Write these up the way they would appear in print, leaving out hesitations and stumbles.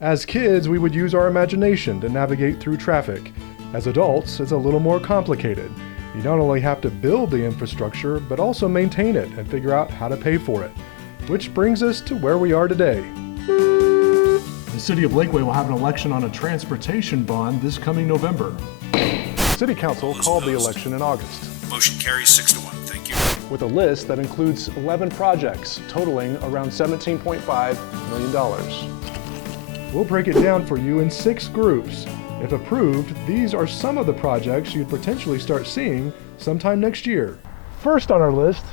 As kids, we would use our imagination to navigate through traffic. As adults, it's a little more complicated. You not only have to build the infrastructure, but also maintain it and figure out how to pay for it. Which brings us to where we are today. The City of Lakeway will have an election on a transportation bond this coming November. City Council called the election in August. Motion carries 6-1. Thank you. With a list that includes 11 projects totaling around $17.5 million. We'll break it down for you in 6 groups. If approved, these are some of the projects you'd potentially start seeing sometime next year. First on our list,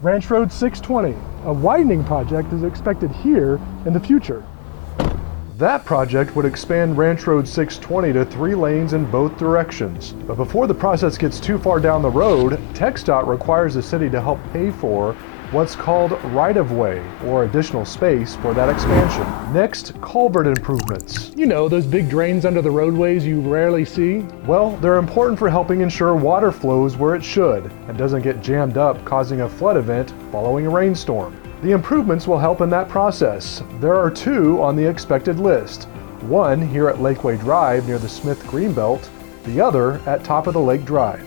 Ranch Road 620. A widening project is expected here in the future. That project would expand Ranch Road 620 to 3 lanes in both directions. But before the process gets too far down the road, TxDOT requires the city to help pay for what's called right-of-way, or additional space for that expansion. Next, culvert improvements. You know, those big drains under the roadways you rarely see? Well, they're important for helping ensure water flows where it should and doesn't get jammed up, causing a flood event following a rainstorm. The improvements will help in that process. There are 2 on the expected list. One here at Lakeway Drive near the Smith Greenbelt, the other at Top of the Lake Drive.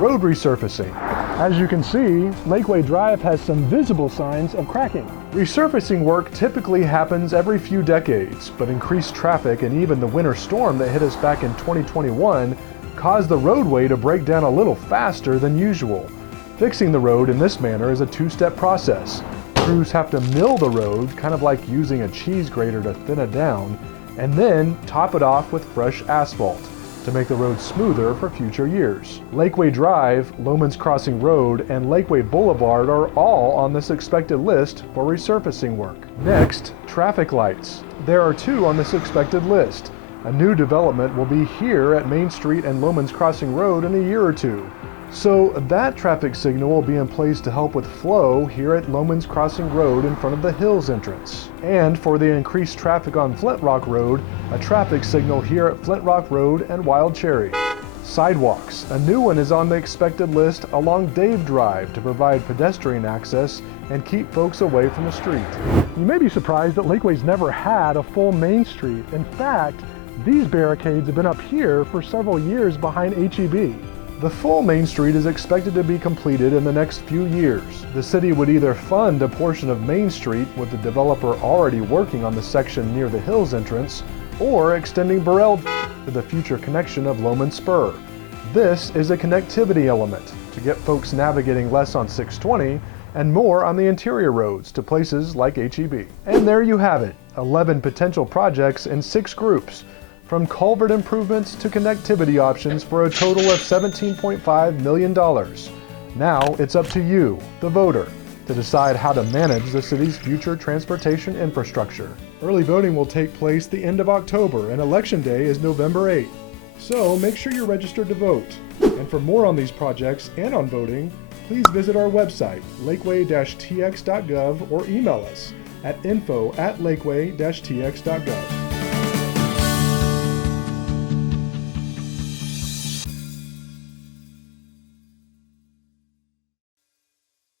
Road resurfacing. As you can see, Lakeway Drive has some visible signs of cracking. Resurfacing work typically happens every few decades, but increased traffic and even the winter storm that hit us back in 2021 caused the roadway to break down a little faster than usual. Fixing the road in this manner is a 2-step process. Crews have to mill the road, kind of like using a cheese grater to thin it down, and then top it off with fresh asphalt to make the road smoother for future years. Lakeway Drive, Loman's Crossing Road, and Lakeway Boulevard are all on this expected list for resurfacing work. Next, traffic lights. There are 2 on this expected list. A new development will be here at Main Street and Loman's Crossing Road in a year or 2. So that traffic signal will be in place to help with flow here at Loman's Crossing Road in front of the Hills entrance. And for the increased traffic on Flint Rock Road, a traffic signal here at Flint Rock Road and Wild Cherry. Sidewalks. A new one is on the expected list along Dave Drive to provide pedestrian access and keep folks away from the street. You may be surprised that Lakeway's never had a full Main Street. In fact, these barricades have been up here for several years behind H-E-B. The full Main Street is expected to be completed in the next few years. The city would either fund a portion of Main Street with the developer already working on the section near the Hills entrance, or extending Burrell to the future connection of Loman Spur. This is a connectivity element to get folks navigating less on 620 and more on the interior roads to places like H-E-B. And there you have it, 11 potential projects in 6 groups, from culvert improvements to connectivity options for a total of $17.5 million. Now it's up to you, the voter, to decide how to manage the city's future transportation infrastructure. Early voting will take place the end of October and Election Day is November 8th. So make sure you're registered to vote. And for more on these projects and on voting, please visit our website, lakeway-tx.gov, or email us at info@lakeway-tx.gov.